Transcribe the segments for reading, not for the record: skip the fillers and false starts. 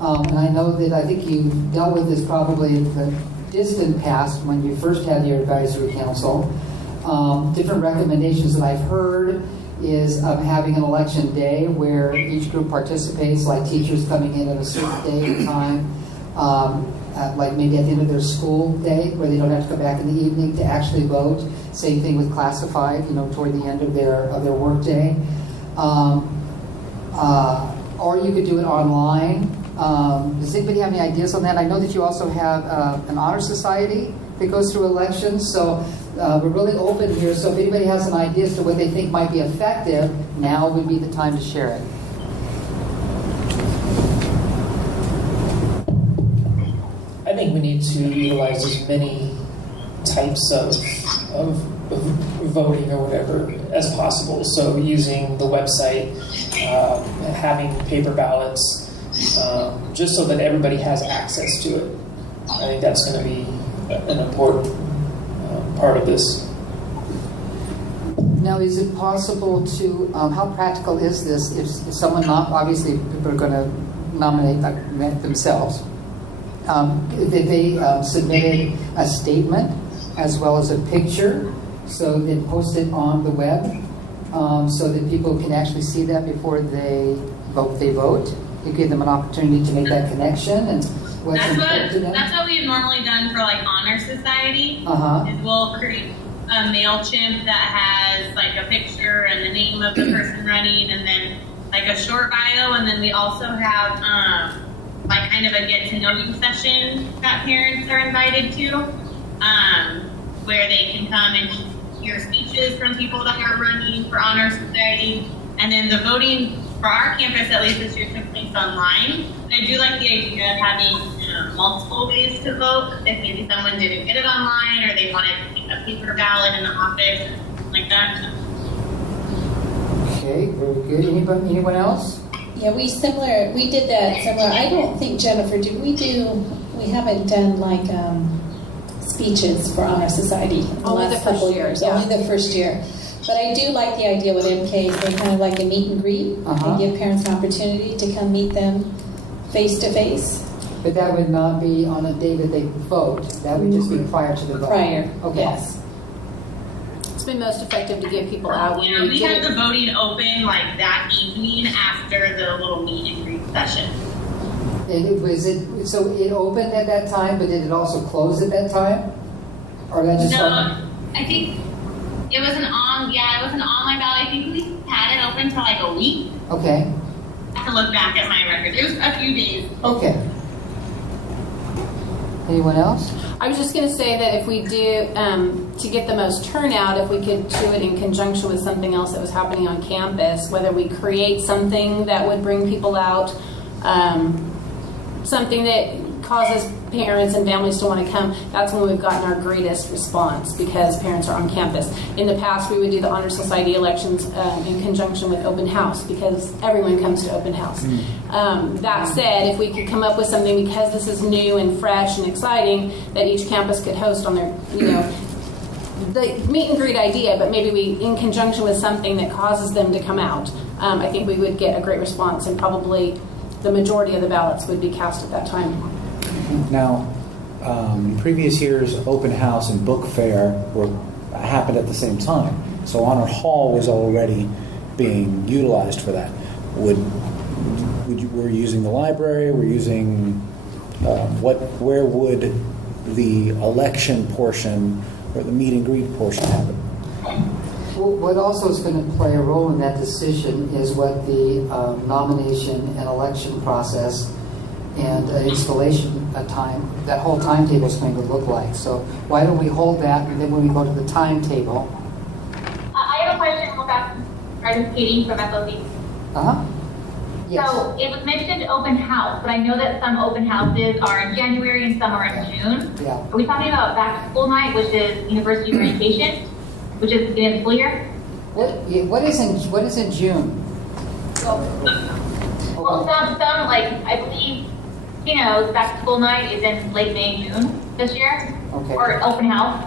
And I know that I think you dealt with this probably in the distant past when you first had your advisory council. Different recommendations that I've heard is having an election day where each group participates, like teachers coming in at a certain day and time, like maybe at the end of their school day where they don't have to come back in the evening to actually vote. Same thing with classified, toward the end of their work day. Or you could do it online. Does anybody have any ideas on that? I know that you also have an honor society that goes through elections, so we're really open here. So if anybody has an idea as to what they think might be effective, now would be the time to share it. I think we need to utilize as many types of voting or whatever as possible. So using the website, having paper ballots, just so that everybody has access to it. I think that's going to be an important part of this. Now, is it possible to, how practical is this if someone, obviously people are going to nominate themselves, that they submitted a statement as well as a picture, so then post it on the web, so that people can actually see that before they vote. You give them an opportunity to make that connection and what's important to them. That's what we've normally done for like Honor Society. Is we'll create a MailChimp that has like a picture and the name of the person running, and then like a short bio, and then we also have like kind of a get to know you session that parents are invited to, where they can come and hear speeches from people that are running for Honor Society, and then the voting for our campus, at least this year, took place online. And I do like the idea of having multiple ways to vote. If maybe someone didn't get it online, or they wanted to take a paper ballot in the office, like that. Okay, very good. Anyone else? Yeah, we did that similar. I don't think, Jennifer, we haven't done like speeches for Honor Society in the last couple years. Yeah. Only the first year. But I do like the idea with MK. They're kind of like a meet and greet. And give parents an opportunity to come meet them face to face. But that would not be on a day that they vote. That would just be prior to the vote. Prior, okay. Yes. It's been most effective to get people out. Yeah, we had the voting open like that evening after the little meet and greet session. And so it opened at that time, but did it also close at that time? Or that just I think it was an online ballot. I think we had it open for like a week. Okay. I have to look back at my records. It was a few days. Okay. Anyone else? I was just going to say that if we do, to get the most turnout, if we could do it in conjunction with something else that was happening on campus, whether we create something that would bring people out, something that causes parents and families to want to come, that's when we've gotten our greatest response, because parents are on campus. In the past, we would do the Honor Society elections in conjunction with open house, because everyone comes to open house. That said, if we could come up with something, because this is new and fresh and exciting, that each campus could host on their, the meet and greet idea, but maybe we, in conjunction with something that causes them to come out, I think we would get a great response, and probably the majority of the ballots would be cast at that time. Now, in previous years, open house and book fair happened at the same time. So Honor Hall was already being utilized for that. We're using the library. We're using where would the election portion or the meet and greet portion happen? Well, what also is going to play a role in that decision is what the nomination and election process and installation time, that whole timetable is going to look like. So why don't we hold that, and then when we go to the timetable. I have a question about participating from FLD. Yes. So it was mentioned open house, but I know that some open houses are in January and some are in June. Yeah. Are we talking about back to school night, which is university orientation, which is the beginning of the school year? What is in June? Well, some like I believe, back to school night is in late May, June this year, or open house.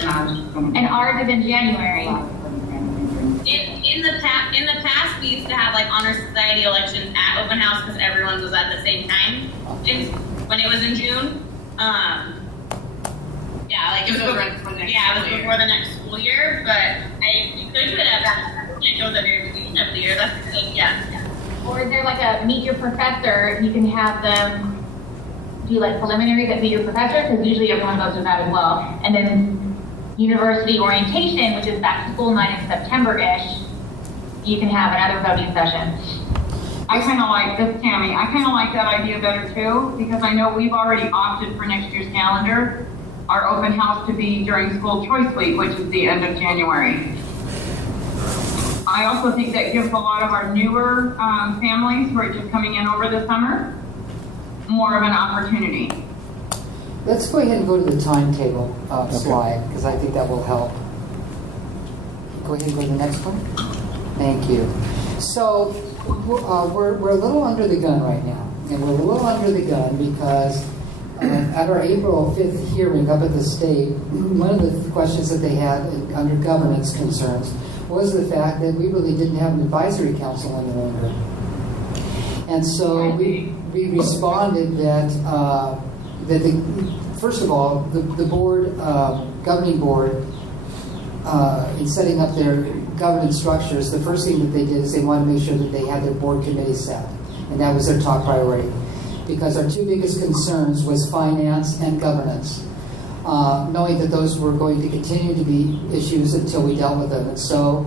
And ours is in January. In the past, we used to have like honor society elections at open house because everyone was at the same time. When it was in June. Yeah, like it was before the next school year. But you could do it at that. It goes at the very beginning of the year. That's good. Yeah. Or is there like a meet your professor? You can have them do like preliminaries at meet your professor, because usually everyone goes to that as well. And then university orientation, which is back to school night in September-ish, you can have another voting session. I kind of like this, Tammy. I kind of like that idea better too, because I know we've already opted for next year's calendar, our open house to be during school choice week, which is the end of January. I also think that gives a lot of our newer families who are just coming in over the summer more of an opportunity. Let's go ahead and go to the timetable slide, because I think that will help. Go ahead and go to the next one. Thank you. So we're a little under the gun right now. And we're a little under the gun because at our April 5th hearing up at the state, one of the questions that they had under governance concerns was the fact that we really didn't have an advisory council any longer. And so we responded that first of all, the board, governing board, in setting up their governance structures, the first thing that they did is they wanted to make sure that they had their board committee set. And that was their top priority. Because our two biggest concerns was finance and governance. Knowing that those were going to continue to be issues until we dealt with them. And so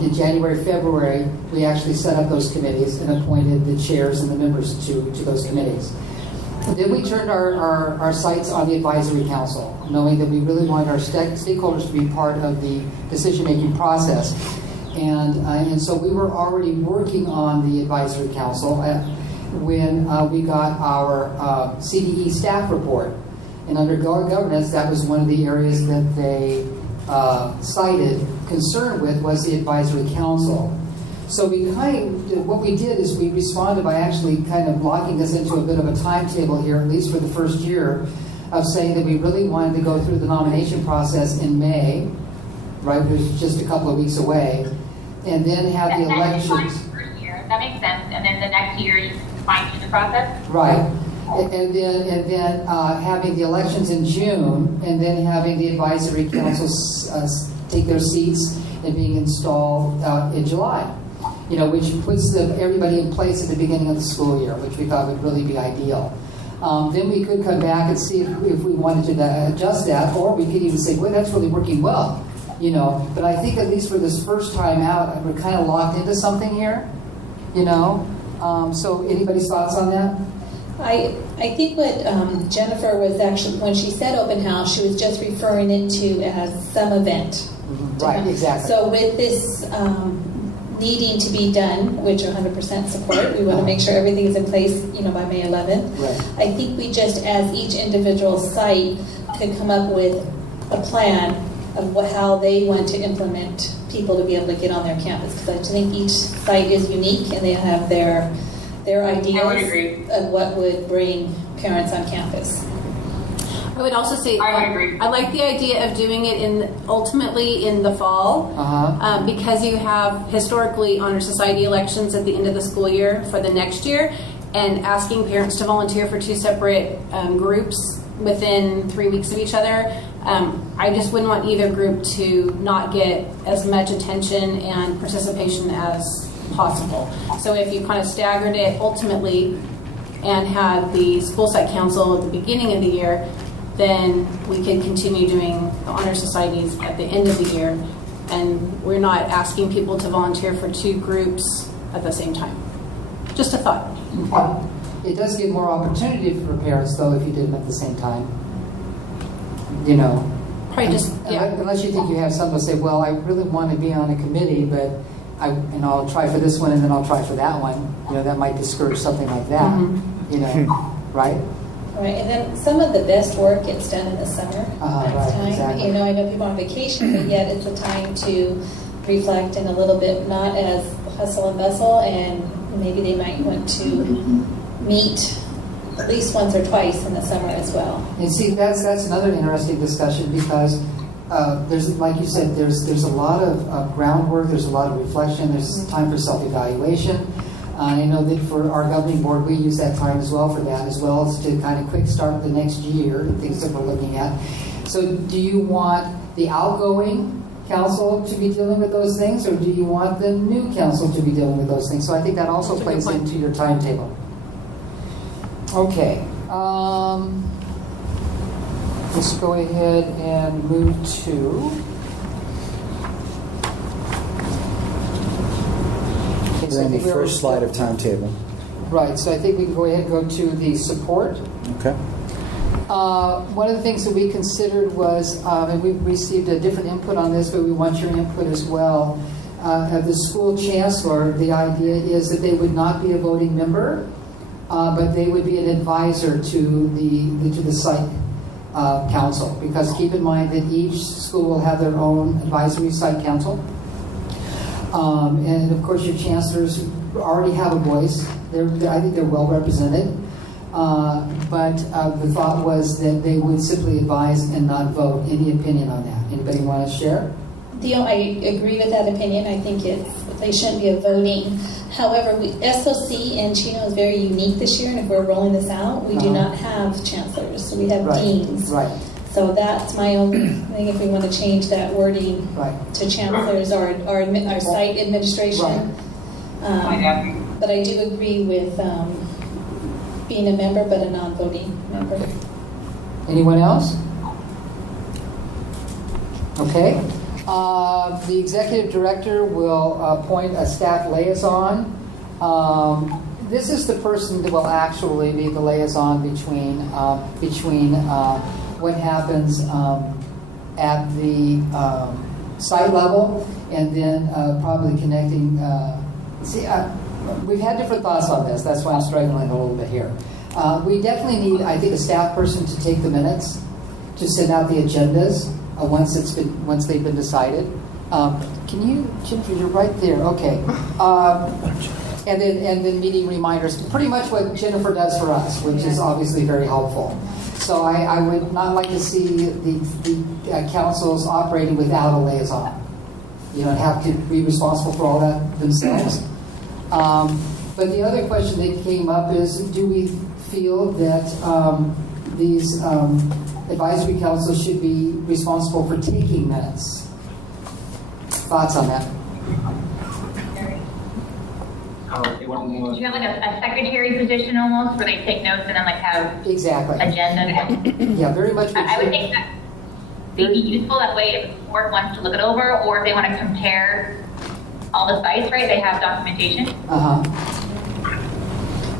in January, February, we actually set up those committees and appointed the chairs and the members to those committees. And then we turned our sights on the advisory council, knowing that we really wanted our stakeholders to be part of the decision-making process. And so we were already working on the advisory council when we got our CDE staff report. And under governance, that was one of the areas that they cited concern with was the advisory council. So what we did is we responded by actually kind of locking us into a bit of a timetable here, at least for the first year, of saying that we really wanted to go through the nomination process in May, right, which is just a couple of weeks away, and then have the elections. First year. That makes sense. And then the next year you fine-tune the process. Right. And then having the elections in June, and then having the advisory council take their seats and being installed in July. Which puts everybody in place at the beginning of the school year, which we thought would really be ideal. Then we could come back and see if we wanted to adjust that, or we could even say, well, that's really working well. But I think at least for this first time out, we're kind of locked into something here. So anybody's thoughts on that? I think what Jennifer was actually, when she said open house, she was just referring it to as some event. Right, exactly. So with this needing to be done, which 100% support, we want to make sure everything is in place, by May 11th. Right. I think we just, as each individual site, could come up with a plan of how they want to implement people to be able to get on their campus. Because I think each site is unique and they have their ideas of what would bring parents on campus. I would also say I would agree. I like the idea of doing it ultimately in the fall, because you have historically honor society elections at the end of the school year for the next year, and asking parents to volunteer for two separate groups within 3 weeks of each other. I just wouldn't want either group to not get as much attention and participation as possible. So if you kind of staggered it ultimately and had the school site council at the beginning of the year, then we could continue doing the honor societies at the end of the year, and we're not asking people to volunteer for two groups at the same time. Just a thought. Okay. It does give more opportunity for parents, though, if you did them at the same time. Probably just, yeah. Unless you think you have someone say, well, I really want to be on a committee, but I'll try for this one and then I'll try for that one. That might discourage something like that. Right? Right, and then some of the best work gets done in the summer. Right, time. exactly. I know people on vacation, but yet it's a time to reflect and a little bit not as hustle and bustle, and maybe they might want to meet at least once or twice in the summer as well. And see, that's another interesting discussion, because there's, like you said, there's a lot of groundwork, there's a lot of reflection, there's time for self-evaluation. I know that for our governing board, we use that time as well for that, as well as to kind of quick start the next year and things that we're looking at. So do you want the outgoing council to be dealing with those things, or do you want the new council to be dealing with those things? So I think that also plays into your timetable. Okay. Let's go ahead and move to... We're on the first slide of timetable. Right, so I think we can go ahead and go to the support. Okay. One of the things that we considered was, and we received a different input on this, but we want your input as well. Of the school chancellor, the idea is that they would not be a voting member, but they would be an advisor to the site council. Because keep in mind that each school will have their own advisory site council. And of course, your chancellors already have a voice. I think they're well represented. But the thought was that they would simply advise and not vote. Any opinion on that? Anybody want to share? I agree with that opinion. I think they shouldn't be a voting. However, SOC and Chino is very unique this year, and if we're rolling this out, we do not have chancellors, so we have deans. Right. So that's my only thing. If we want to change that wording to chancellors or site administration. But I do agree with being a member, but a non-voting member. Anyone else? Okay. The executive director will appoint a staff liaison. This is the person that will actually be the liaison between what happens at the site level, and then probably connecting. We've had different thoughts on this. That's why I'm struggling a little bit here. We definitely need, I think, a staff person to take the minutes, to send out the agendas once they've been decided. Can you, Jennifer? You're right there. Okay. And then meeting reminders. Pretty much what Jennifer does for us, which is obviously very helpful. So I would not like to see the councils operating without a liaison. You don't have to be responsible for all that themselves. But the other question that came up is, do we feel that these advisory councils should be responsible for taking minutes? Thoughts on that? Do you have like a secretary position almost, where they take notes and then like have agendas? Yeah, very much. I would think that may be useful. That way, if the board wants to look it over, or if they want to compare all the sites, right? They have documentation.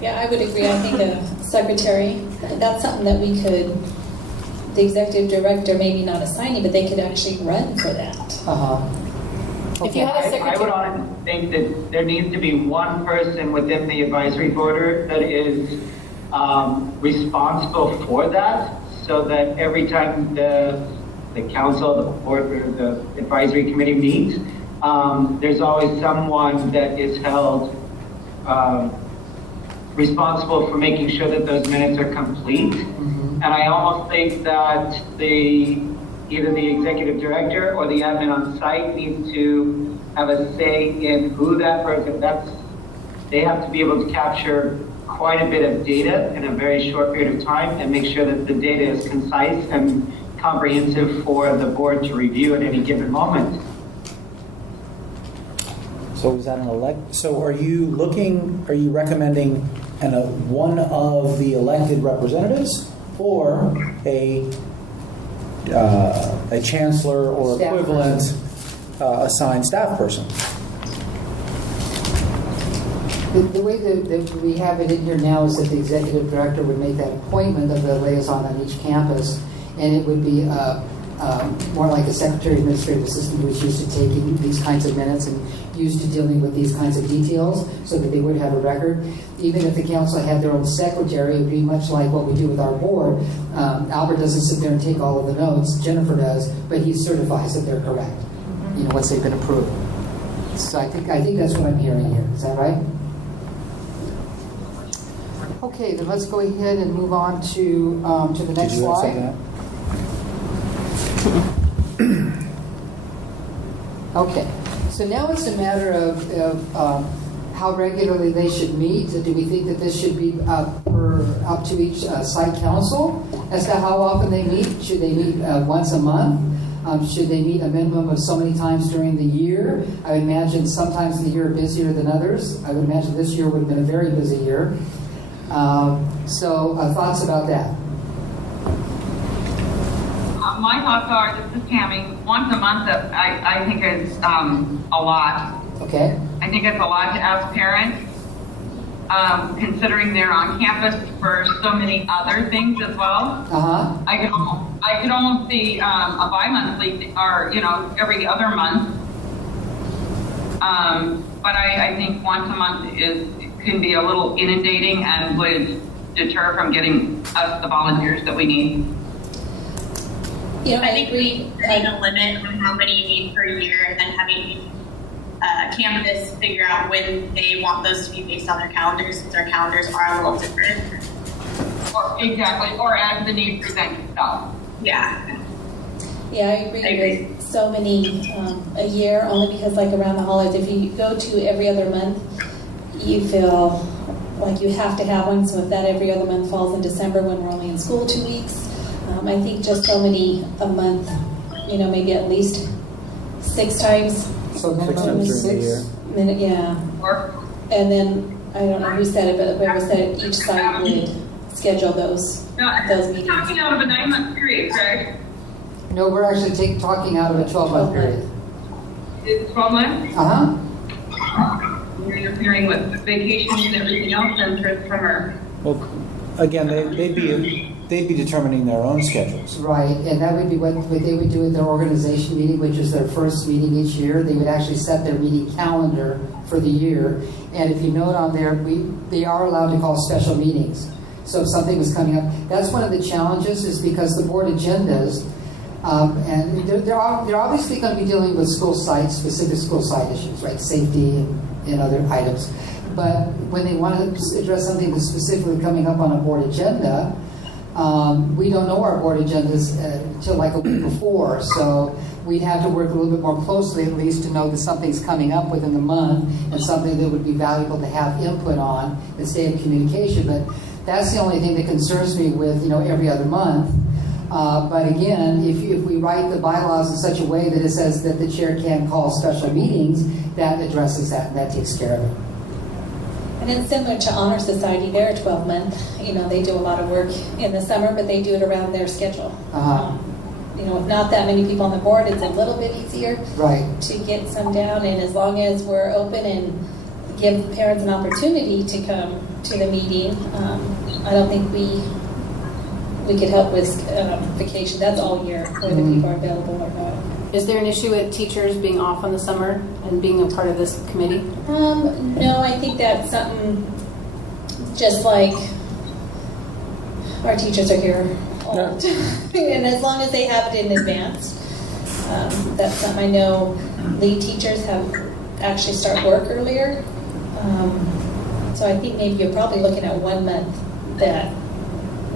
Yeah, I would agree. I think a secretary, that's something that we could, the executive director, maybe not assigning, but they could actually run for that. If you had a secretary, I would honestly think that there needs to be one person within the advisory board that is responsible for that, so that every time the council, the board, or the advisory committee meets, there's always someone that is held responsible for making sure that those minutes are complete. And I almost think that either the executive director or the admin on site needs to have a say in who that person, they have to be able to capture quite a bit of data in a very short period of time and make sure that the data is concise and comprehensive for the board to review at any given moment. So is that So are you recommending one of the elected representatives, or a chancellor or Staff equivalent assigned staff person? The way that we have it in here now is that the executive director would make that appointment of the liaison on each campus, and it would be more like a secretary administrative assistant who is used to taking these kinds of minutes and used to dealing with these kinds of details, so that they would have a record. Even if the council had their own secretary, it would be much like what we do with our board. Albert doesn't sit there and take all of the notes. Jennifer does, but he certifies that they're correct, once they've been approved. So I think that's what I'm hearing here. Is that right? Okay, then let's go ahead and move on to the next slide. Okay, so now it's a matter of how regularly they should meet. Do we think that this should be up to each site council as to how often they meet? Should they meet once a month? Should they meet a minimum of so many times during the year? I would imagine sometimes the year are busier than others. I would imagine this year would have been a very busy year. So thoughts about that? My thoughts are, this is Tammy, once a month I think is a lot. Okay. I think it's a lot to ask parents, considering they're on campus for so many other things as well. Uh-huh. I could almost see a bi-monthly or, every other month. But I think once a month can be a little inundating and would deter from getting us the volunteers that we need. I think we need a limit on how many you need per year, and then having campus figure out when they want those to be based on their calendars, since our calendars are a little different. Or as the need presents itself. Yeah. Yeah, I agree with so many a year, only because like around the holidays, if you go to every other month, you feel like you have to have one. So if that every other month falls in December when we're only in school 2 weeks, I think just so many a month, maybe at least 6 times. So minimum 6? Yeah. And then, I don't know who said it, but whoever said it, each site would schedule those meetings. Talking out of a 9-month period, correct? No, we're actually talking out of a 12-month period. It's 12 months? Uh-huh. You're interfering with vacations and everything else and for summer. Well, again, they'd be determining their own schedules. Right, and that would be what they would do at their organization meeting, which is their first meeting each year. They would actually set their meeting calendar for the year. And if you note on there, they are allowed to call special meetings. So if something was coming up, that's one of the challenges, is because the board agendas, and they're obviously going to be dealing with school sites, specific school site issues, right? Safety and other items. But when they want to address something that's specifically coming up on a board agenda, we don't know our board agendas until like a week before, so we'd have to work a little bit more closely at least to know that something's coming up within the month and something that would be valuable to have input on and stay in communication. But that's the only thing that concerns me with every other month. But again, if we write the bylaws in such a way that it says that the chair can call special meetings, that addresses that and that takes care of it. And it's similar to Honor Society. They're a 12-month. They do a lot of work in the summer, but they do it around their schedule. Uh-huh. With not that many people on the board, it's a little bit easier to get some down. And as long as we're open and give parents an opportunity to come to the meeting, I don't think we could help with vacation. That's all year, whether people are available or not. Is there an issue with teachers being off on the summer and being a part of this committee? No, I think that's something just like our teachers are here all the time. And as long as they have it in advance, that's something I know lead teachers have actually start work earlier. So I think maybe you're probably looking at 1 month that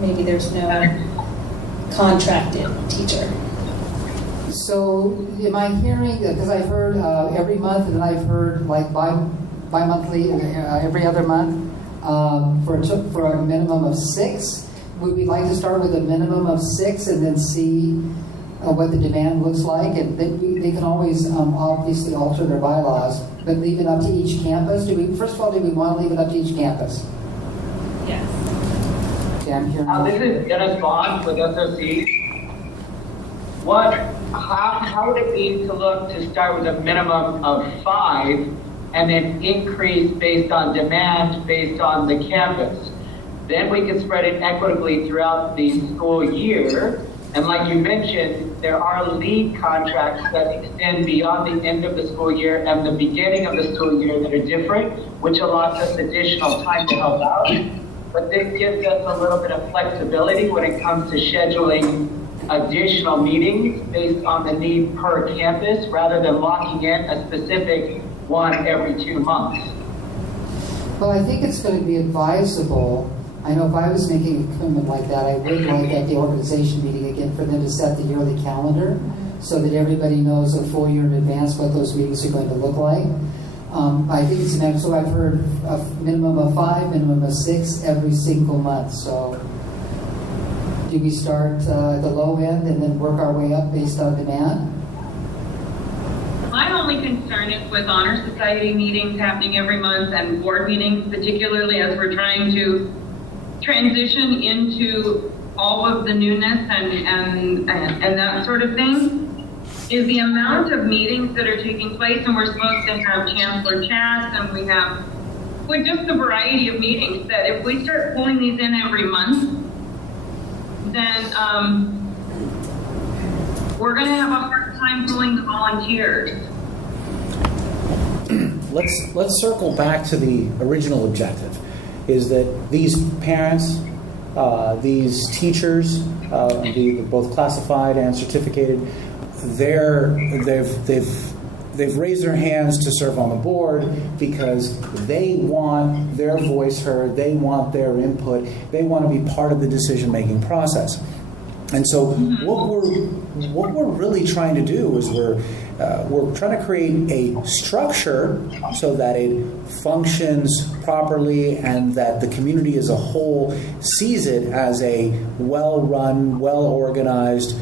maybe there's no contracted teacher. So am I hearing, because I've heard every month, and then I've heard like bi-monthly, every other month, for a minimum of 6. Would we like to start with a minimum of 6 and then see what the demand looks like? And they can always obviously alter their bylaws, but leave it up to each campus. First of all, do we want to leave it up to each campus? Yes. Okay, I'm hearing. This is Dennis Bond with SOC. How would it be to look to start with a minimum of 5 and then increase based on demand, based on the campus? Then we can spread it equitably throughout the school year. And like you mentioned, there are lead contracts that extend beyond the end of the school year and the beginning of the school year that are different, which allows us additional time to help out. But this gives us a little bit of flexibility when it comes to scheduling additional meetings based on the need per campus rather than locking in a specific one every 2 months. Well, I think it's going to be advisable. I know if I was making a commitment like that, I would like at the organization meeting again for them to set the yearly calendar so that everybody knows a full year in advance what those meetings are going to look like. I think it's so I've heard a minimum of 5, minimum of 6 every single month. So do we start at the low end and then work our way up based on demand? My only concern is with Honor Society meetings happening every month and board meetings, particularly as we're trying to transition into all of the newness and that sort of thing, is the amount of meetings that are taking place. And we're supposed to have chancellor chats, and we have with just the variety of meetings, that if we start pulling these in every month, then we're going to have a hard time pulling the volunteers. Let's circle back to the original objective, is that these parents, these teachers, both classified and certificated, they've raised their hands to serve on the board because they want their voice heard, they want their input, they want to be part of the decision-making process. And so what we're really trying to do is we're trying to create a structure so that it functions properly and that the community as a whole sees it as a well-run, well-organized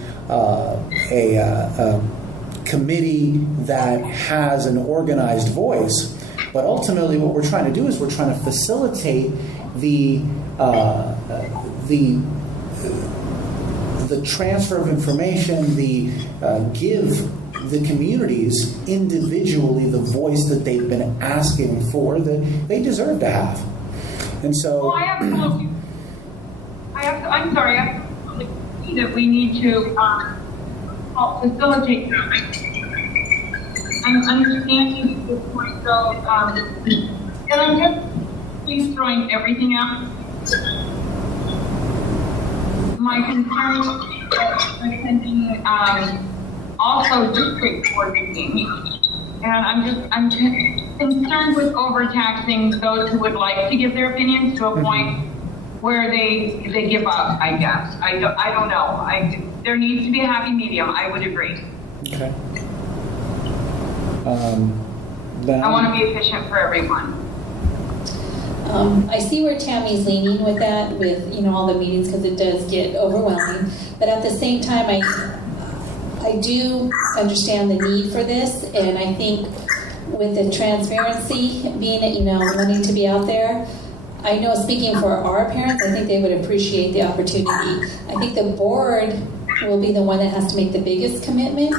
committee that has an organized voice. But ultimately what we're trying to do is we're trying to facilitate the transfer of information, give the communities individually the voice that they've been asking for, that they deserve to have. And so... Well, I'm sorry, I see that we need to help facilitate that. I'm understanding the point, though, and I'm just please throwing everything out. My concern is attending also district board meetings, and I'm concerned with overtaxing those who would like to give their opinions to a point where they give up. I guess I don't know. There needs to be a happy medium. I would agree. Okay. I want to be efficient for everyone. I see where Tammy's leaning with that, with all the meetings, because it does get overwhelming. But at the same time, I do understand the need for this, and I think with the transparency being wanting to be out there, I know speaking for our parents, I think they would appreciate the opportunity. I think the board will be the one that has to make the biggest commitment.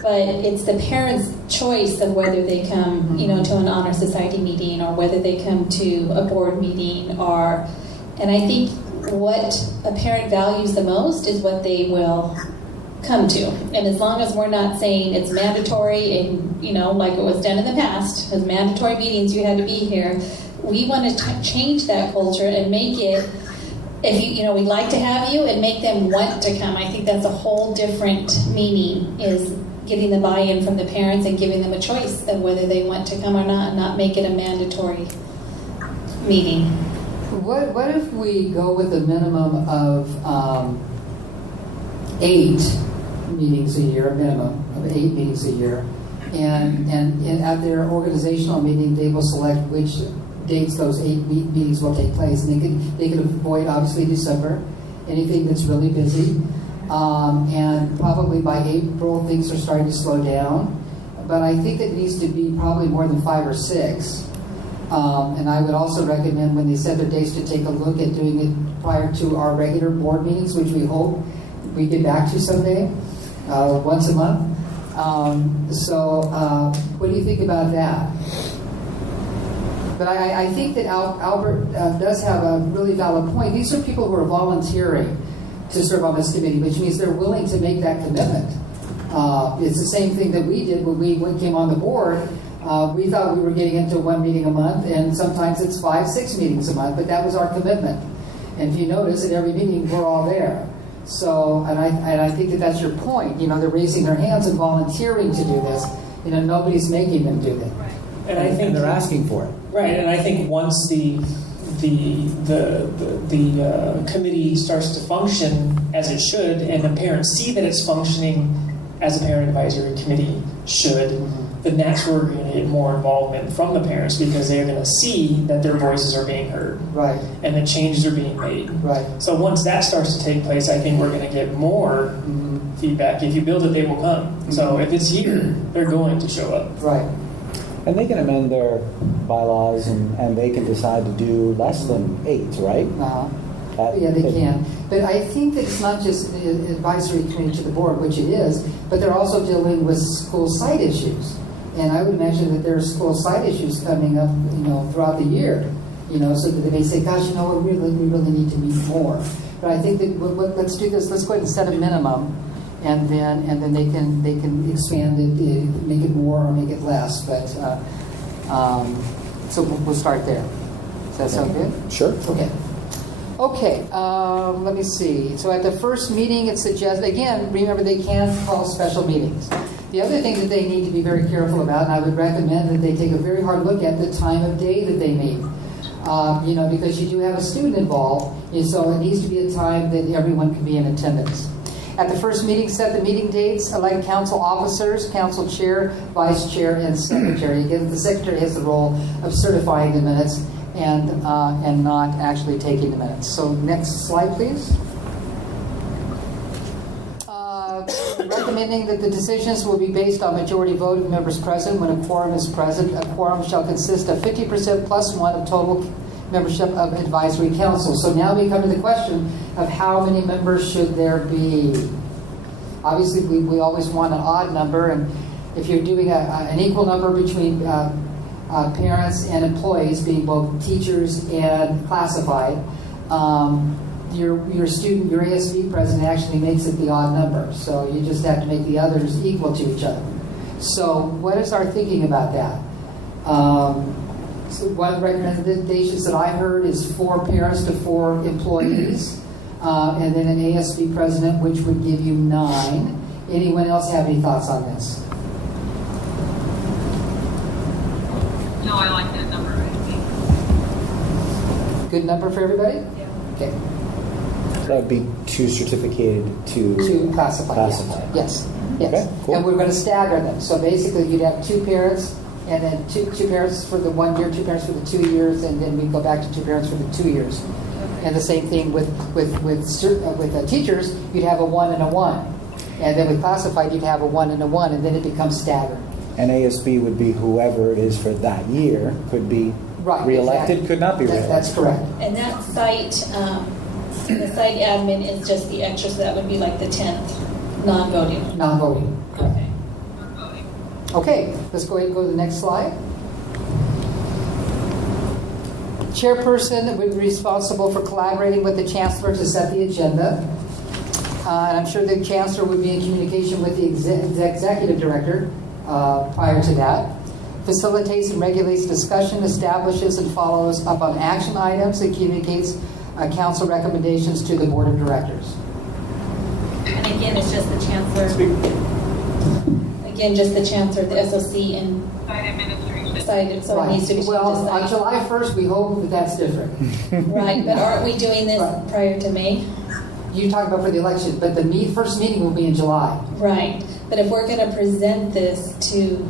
But it's the parents' choice of whether they come, to an Honor Society meeting or whether they come to a board meeting, and I think what a parent values the most is what they will come to. And as long as we're not saying it's mandatory and, like it was done in the past, as mandatory meetings, you had to be here, we want to change that culture and make it, if we'd like to have you, and make them want to come. I think that's a whole different meaning, is getting the buy-in from the parents and giving them a choice of whether they want to come or not, and not make it a mandatory meeting. What if we go with a minimum of 8 meetings a year, a minimum of 8 meetings a year, and at their organizational meeting they will select which dates those 8 meetings will take place, and they could avoid obviously December, anything that's really busy. And probably by April, things are starting to slow down. But I think it needs to be probably more than 5 or 6. And I would also recommend when they set their dates to take a look at doing it prior to our regular board meetings, which we hope we get back to someday, once a month. What do you think about that? But I think that Albert does have a really valid point. These are people who are volunteering to serve on this committee, which means they're willing to make that commitment. It's the same thing that we did when we came on the board. We thought we were getting into 1 meeting a month, and sometimes it's 5, 6 meetings a month, but that was our commitment. And if you notice, at every meeting, we're all there. So, and I think that that's your point. They're raising their hands and volunteering to do this. Nobody's making them do that. And I think they're asking for it. Right, and I think once the committee starts to function as it should, and the parents see that it's functioning as a parent advisory committee should, then that's where we're going to get more involvement from the parents because they're going to see that their voices are being heard. Right. And the changes are being made. Right. So once that starts to take place, I think we're going to get more feedback. If you build it, they will come. So if it's here, they're going to show up. Right. And they can amend their bylaws and they can decide to do less than 8, right? Yeah, they can. But I think that it's not just the advisory committee to the board, which it is, but they're also dealing with school site issues. And I would imagine that there are school site issues coming up, throughout the year, so that they may say, gosh, we really need to meet more. But I think that let's do this. Let's go ahead and set a minimum, and then they can expand it, make it more or make it less. But so we'll start there. Does that sound good? Sure. Okay, let me see. So at the first meeting, it suggests, again, remember they can call special meetings. The other thing that they need to be very careful about, and I would recommend that they take a very hard look at the time of day that they meet. Because you do have a student involved, and so it needs to be a time that everyone can be in attendance. At the first meeting, set the meeting dates, elect council officers, council chair, vice chair, and secretary. Again, the secretary has the role of certifying the minutes and not actually taking the minutes. So next slide, please. Recommending that the decisions will be based on majority vote of members present. When a quorum is present, a quorum shall consist of 50% plus 1 of total membership of advisory council. So now we come to the question of how many members should there be. Obviously, we always want an odd number, and if you're doing an equal number between parents and employees, being both teachers and classified, your student, your ASB president actually makes it the odd number. So you just have to make the others equal to each other. So what is our thinking about that? So one recommendations that I heard is 4 parents to 4 employees, and then an ASB president, which would give you 9. Anyone else have any thoughts on this? No, I like that number. Good number for everybody? Yeah. Okay. That would be 2 certificated to classified. Yes. Okay, cool. And we're going to stagger them. So basically, you'd have 2 parents, and then two parents for the 1 year, 2 parents for the 2 years, and then we go back to 2 parents for the 2 years. And the same thing with teachers, you'd have a 1 and a 1, and then with classified, you'd have a 1 and a 1, and then it becomes staggered. And ASB would be whoever it is for that year. Could be reelected, exactly. Could not be reelected. That's correct. And that site, the site admin is just the extra, so that would be like the 10th non-voting. Non-voting. Okay. Okay, let's go ahead and go to the next slide. Chairperson would be responsible for collaborating with the chancellor to set the agenda. And I'm sure the chancellor would be in communication with the executive director prior to that. Facilitates and regulates discussion, establishes and follows up on action items, and communicates council recommendations to the board of directors. And again, it's just the chancellor. Again, just the chancellor, the SOC, and Site administration. site, so it needs to be Well, on just July 1st, we hope that that's different. right, but aren't we doing this Right. prior to May? You talk about for the election, but the first meeting will be in July. Right, but if we're going to present this to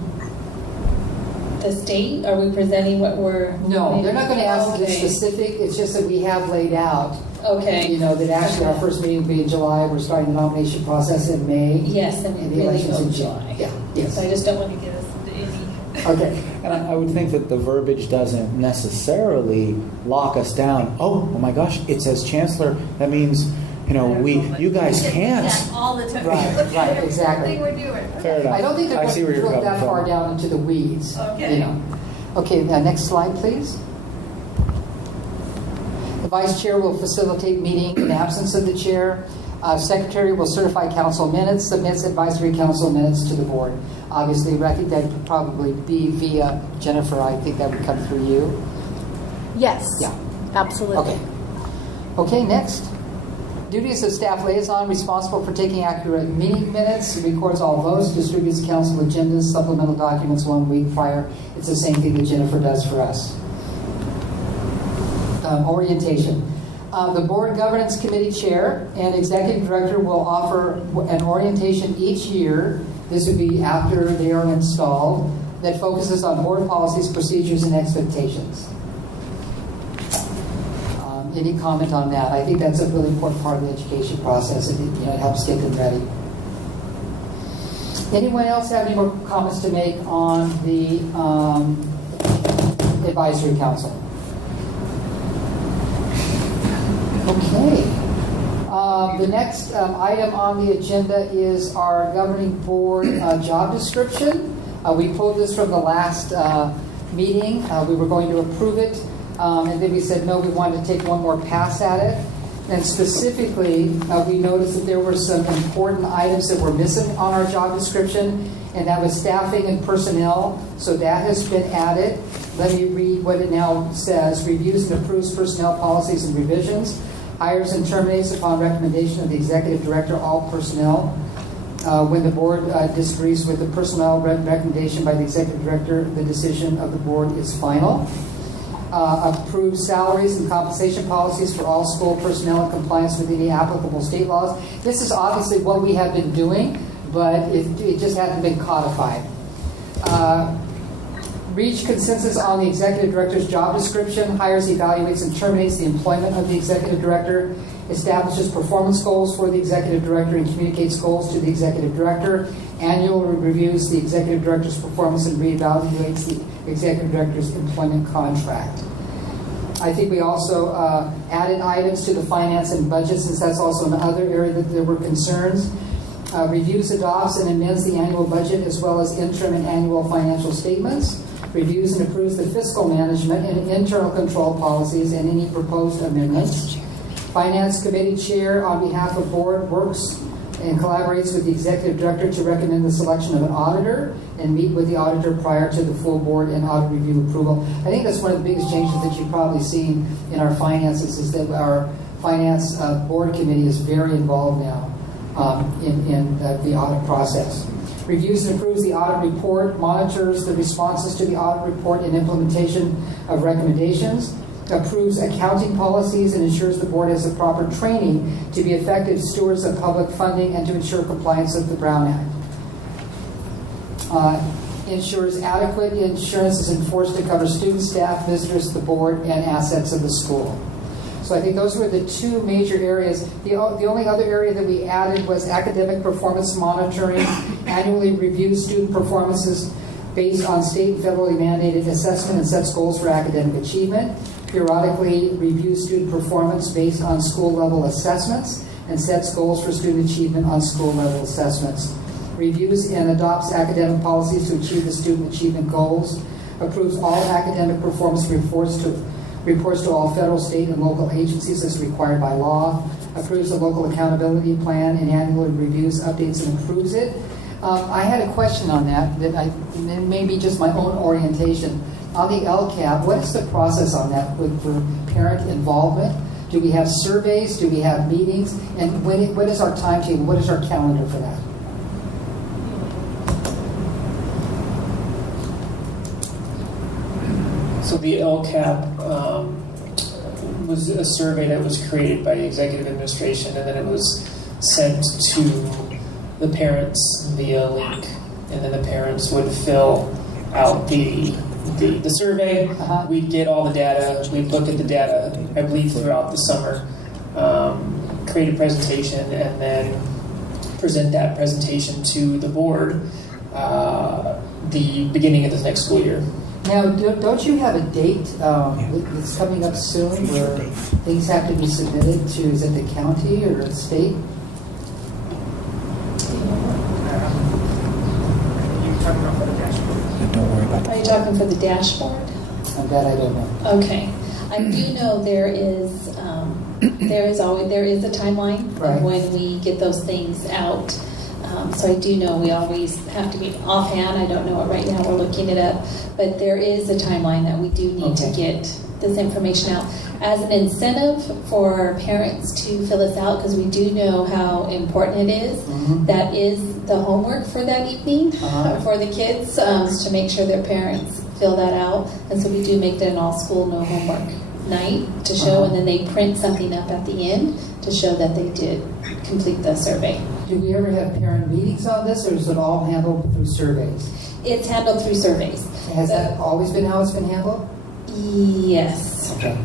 the state, are we presenting what we're... No, they're not going to ask the Okay. specific. It's just that we have laid out, Okay. that actually our first meeting will be in July. We're starting the nomination process in May. Yes, and And it the really election's in goes June. July. Yeah, yes. So I just don't want to get us into any... Okay. And I would think that the verbiage doesn't necessarily lock us down. Oh my gosh, it says chancellor. That means, you guys can't. all the time. Right, exactly. we're doing. Fair enough. I don't think they're I going see to where you're drill coming that far from. down into the weeds. Okay. Okay, next slide, please. The vice chair will facilitate meeting in absence of the chair. Secretary will certify council minutes, submits advisory council minutes to the board. Obviously, I think that would probably be via Jennifer. I think that would come through you. Yes. Yeah. Absolutely. Okay, next. Duties of staff liaison, responsible for taking accurate meeting minutes, records all votes, distributes council agendas, supplemental documents 1 week prior. It's the same thing that Jennifer does for us. Orientation. The Board Governance Committee Chair and Executive Director will offer an orientation each year. This would be after they are installed, that focuses on board policies, procedures, and expectations. Any comment on that? I think that's a really important part of the education process. It helps get them ready. Anyone else have any more comments to make on the Advisory Council? Okay. The next item on the agenda is our governing board job description. We pulled this from the last meeting. We were going to approve it, and then we said no, we wanted to take one more pass at it. And specifically, we noticed that there were some important items that were missing on our job description, and that was staffing and personnel. So that has been added. Let me read what it now says. Reviews and approves personnel policies and revisions. Hires and terminates upon recommendation of the executive director all personnel. When the board disagrees with the personnel recommendation by the executive director, the decision of the board is final. Approves salaries and compensation policies for all school personnel in compliance with any applicable state laws. This is obviously what we have been doing, but it just hasn't been codified. Reach consensus on the executive director's job description, hires, evaluates, and terminates the employment of the executive director, establishes performance goals for the executive director and communicates goals to the executive director, annually reviews the executive director's performance and reevaluates the executive director's employment contract. I think we also added items to the finance and budget, since that's also another area that there were concerns. Reviews, adopts, and amends the annual budget as well as interim and annual financial statements. Reviews and approves the fiscal management and internal control policies and any proposed amendments. Finance Committee Chair, on behalf of board, works and collaborates with the executive director to recommend the selection of an auditor and meet with the auditor prior to the full board and audit review approval. I think that's one of the biggest changes that you've probably seen in our finances, is that our finance board committee is very involved now in the audit process. Reviews and approves the audit report, monitors the responses to the audit report and implementation of recommendations, approves accounting policies, and ensures the board has the proper training to be effective stewards of public funding and to ensure compliance with the Brown Act. Ensures adequate insurance is enforced to cover students, staff, visitors to the board, and assets of the school. So I think those were the two major areas. The only other area that we added was academic performance monitoring, annually reviews student performances based on state and federally mandated assessment and sets goals for academic achievement, periodically reviews student performance based on school level assessments and sets goals for student achievement on school level assessments, reviews and adopts academic policies to achieve the student achievement goals, approves all academic performance reports to all federal, state, and local agencies as required by law, approves a local accountability plan, and annually reviews, updates, and approves it. I had a question on that may be just my own orientation. On the LCAP, what is the process on that for parent involvement? Do we have surveys? Do we have meetings? And what is our timetable? What is our calendar for that? So the LCAP was a survey that was created by the executive administration, and then it was sent to the parents via link, and then the parents would fill out the survey. We'd get all the data. We'd look at the data, I believe, throughout the summer, create a presentation, and then present that presentation to the board the beginning of the next school year. Now, don't you have a date that's coming up soon where things have to be submitted to, is it the county or the state? Don't worry about that. Are you talking for the dashboard? That I don't know. Okay. I do know there is a timeline Right. of when we get those things out. So I do know we always have to be offhand. I don't know it right now. We're looking it up. But there is a timeline that we do need to get this information out. As an incentive for parents to fill this out, because we do know how important it is, that is the homework for that evening for the kids, to make sure their parents fill that out. And so we do make that an all-school, no homework night to show, and then they print something up at the end to show that they did complete the survey. Do we ever have parent meetings on this, or is it all handled through surveys? It's handled through surveys. Has that always been how it's been handled? Yes. Okay.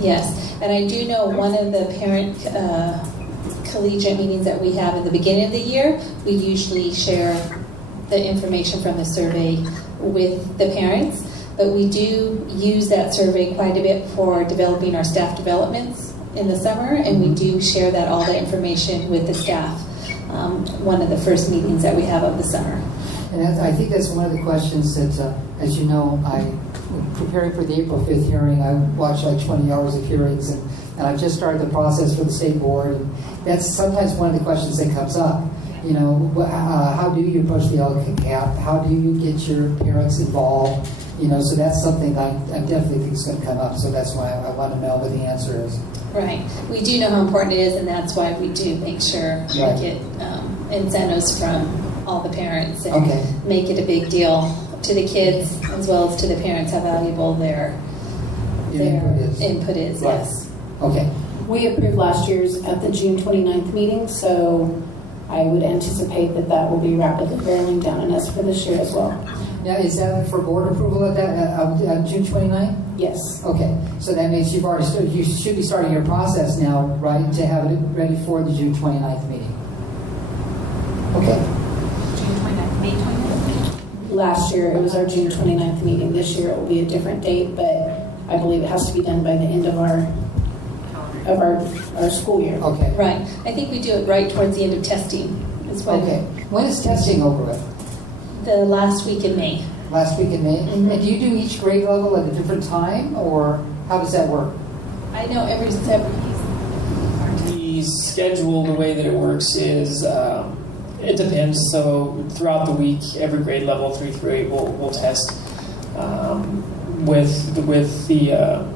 Yes. And I do know one of the parent collegiate meetings that we have in the beginning of the year, we usually share the information from the survey with the parents. But we do use that survey quite a bit for developing our staff developments in the summer, and we do share all that information with the staff. One of the first meetings that we have of the summer. And I think that's one of the questions that, as you know, preparing for the April 5th hearing, I watched like 20 hours of hearings, and I've just started the process for the state board. And that's sometimes one of the questions that comes up. You know, how do you push the LCAP? How do you get your parents involved? You know, so that's something I definitely think is going to come up. So that's why I want to know what the answer is. Right. We do know how important it is, and that's why we do make sure we get incentives from all the parents and make it a big deal to the kids as well as to the parents how valuable their input is. Right. Yes. Okay. We approved last year's at the June 29th meeting, so I would anticipate that will be rapidly barreling down on us for this year as well. Now, is that for board approval at June 29th? Yes. Okay. So that means you've already you should be starting your process now, right, to have it ready for the June 29th meeting. Okay. June 29th, May 29th. Last year it was our June 29th meeting. This year it will be a different date, but I believe it has to be done by the end of our school year. Okay. Right. I think we do it right towards the end of testing. Okay. When is testing over with? The last week in May. Last week in May? Mm-hmm. And do you do each grade level at a different time, or how does that work? I know The schedule, the way that it works is, it depends. So throughout the week, every grade level, 3 through 8, will test. With the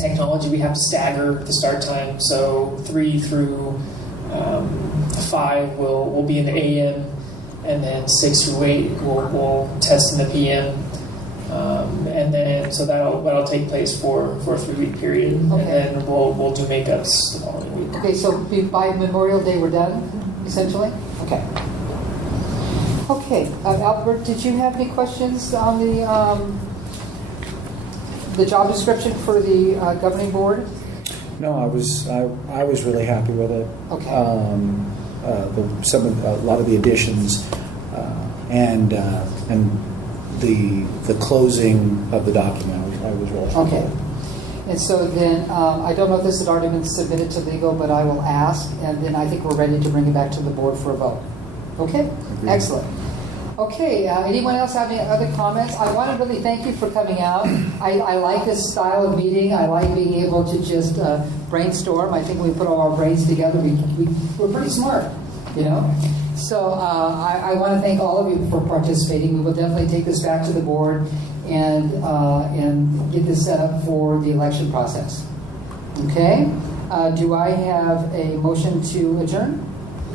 technology, we have to stagger the start time. So 3 through 5 will be in the AM, and then 6 through 8 will test in the PM. And then so that'll take place for a 3-week period, and then we'll do makeups the following week. Okay, so by Memorial Day we're done, essentially. Okay. Okay, Albert, did you have any questions on the job description for the governing board? No, I was really happy with it. Okay. A lot of the additions and the closing of the document, I was really happy. Okay. And so then, I don't know if this had already been submitted to legal, but I will ask, and then I think we're ready to bring it back to the board for a vote. Okay? Agreed. Excellent. Okay, anyone else have any other comments? I want to really thank you for coming out. I like this style of meeting. I like being able to just brainstorm. I think when we put all our brains together, we're pretty smart, you know? So I want to thank all of you for participating. We will definitely take this back to the board and get this set up for the election process. Okay? Do I have a motion to adjourn?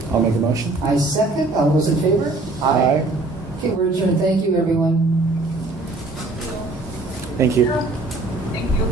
I'll make a motion. I second. All those in favor? Aye. Okay, we're adjourned. Thank you, everyone. Thank you. Thank you.